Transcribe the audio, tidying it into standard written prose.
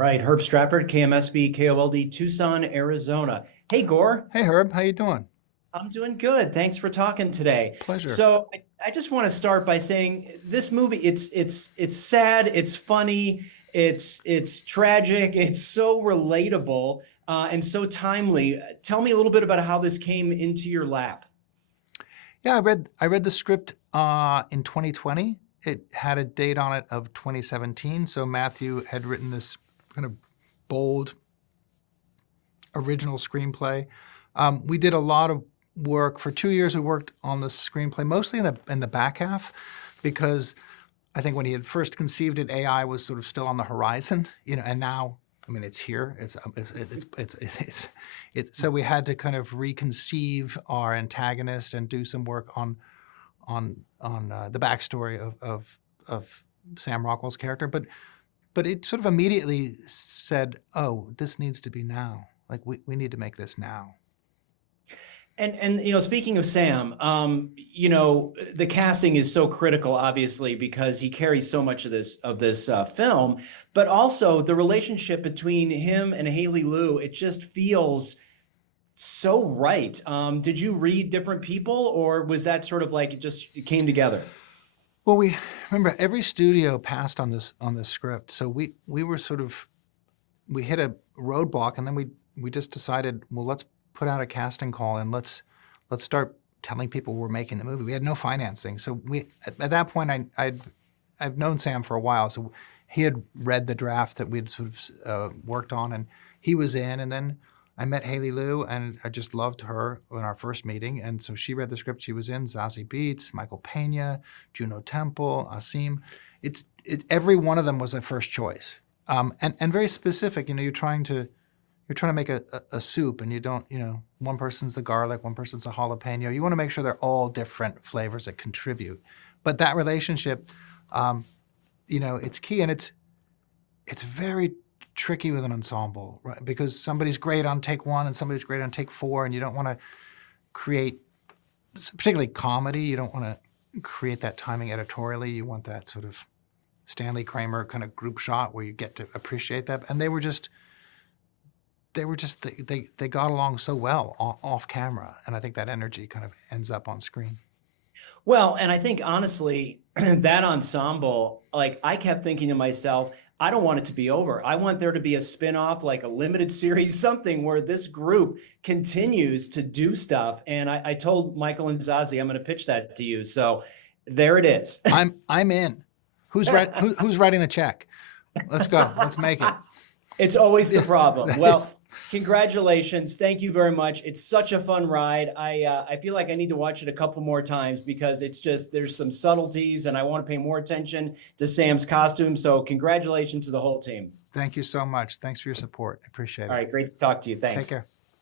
right, Herb Stratford, KMSB, KOLD, Tucson, Arizona. Hey, Gore. Hey Herb, how you doing? I'm doing good. Thanks for talking today. Pleasure. So I just want to start by saying this movie, it's sad, it's funny, it's tragic, it's so relatable, and so timely. Tell me a little bit about how this came into your lap. Yeah, I read the script in 2020. It had a date on it of 2017. So Matthew had written this kind of bold original screenplay. We did a lot of work for 2 years. We worked on the screenplay mostly in the back half, because I think when he had first conceived it, AI was sort of still on the horizon, and now, I mean, it's here. It's so we had to kind of reconceive our antagonist and do some work on the backstory of Sam Rockwell's character, but it sort of immediately said, oh, this needs to be now. Like we need to make this now. And speaking of Sam, the casting is so critical, obviously, because he carries so much of this film, but also the relationship between him and Haley Liu, it just feels so right. Did you read different people, or was that sort of like it came together? Well, we remember every studio passed on this script, so we were sort of, we hit a roadblock, and then we just decided, well, let's put out a casting call and let's start telling people we're making the movie. We had no financing, so at that point I've known Sam for a while, so he had read the draft that we'd sort of worked on, and he was in, and then I met Haley Liu, and I just loved her in our first meeting, and so she read the script. She was in. Zazie Beetz, Michael Pena, Juno Temple, Asim. Every one of them was a first choice, and very specific. You're trying to make a soup, and you don't, one person's the garlic, one person's the jalapeno. You want to make sure they're all different flavors that contribute. But that relationship, it's key, and it's very tricky with an ensemble, right? Because somebody's great on take one and somebody's great on take four, and you don't want to create, particularly comedy, you don't want to create that timing editorially. You want that sort of Stanley Kramer kind of group shot where you get to appreciate that. And they got along so well off camera, and I think that energy kind of ends up on screen. Well, and I think honestly, that ensemble, like I kept thinking to myself, I don't want it to be over. I want there to be a spin-off, like a limited series, something where this group continues to do stuff. And I told Michael and Zazie, I'm going to pitch that to you. So there it is. I'm in. Who's writing the check? Let's go. Let's make it. It's always the problem. Well, is. congratulations. Thank you very much. It's such a fun ride. I feel like I need to watch it a couple more times, because it's just, there's some subtleties, and I want to pay more attention to Sam's costume. So congratulations to the whole team. Thank you so much. Thanks for your support. I appreciate it. All right. Great to talk to you. Thanks. Take care.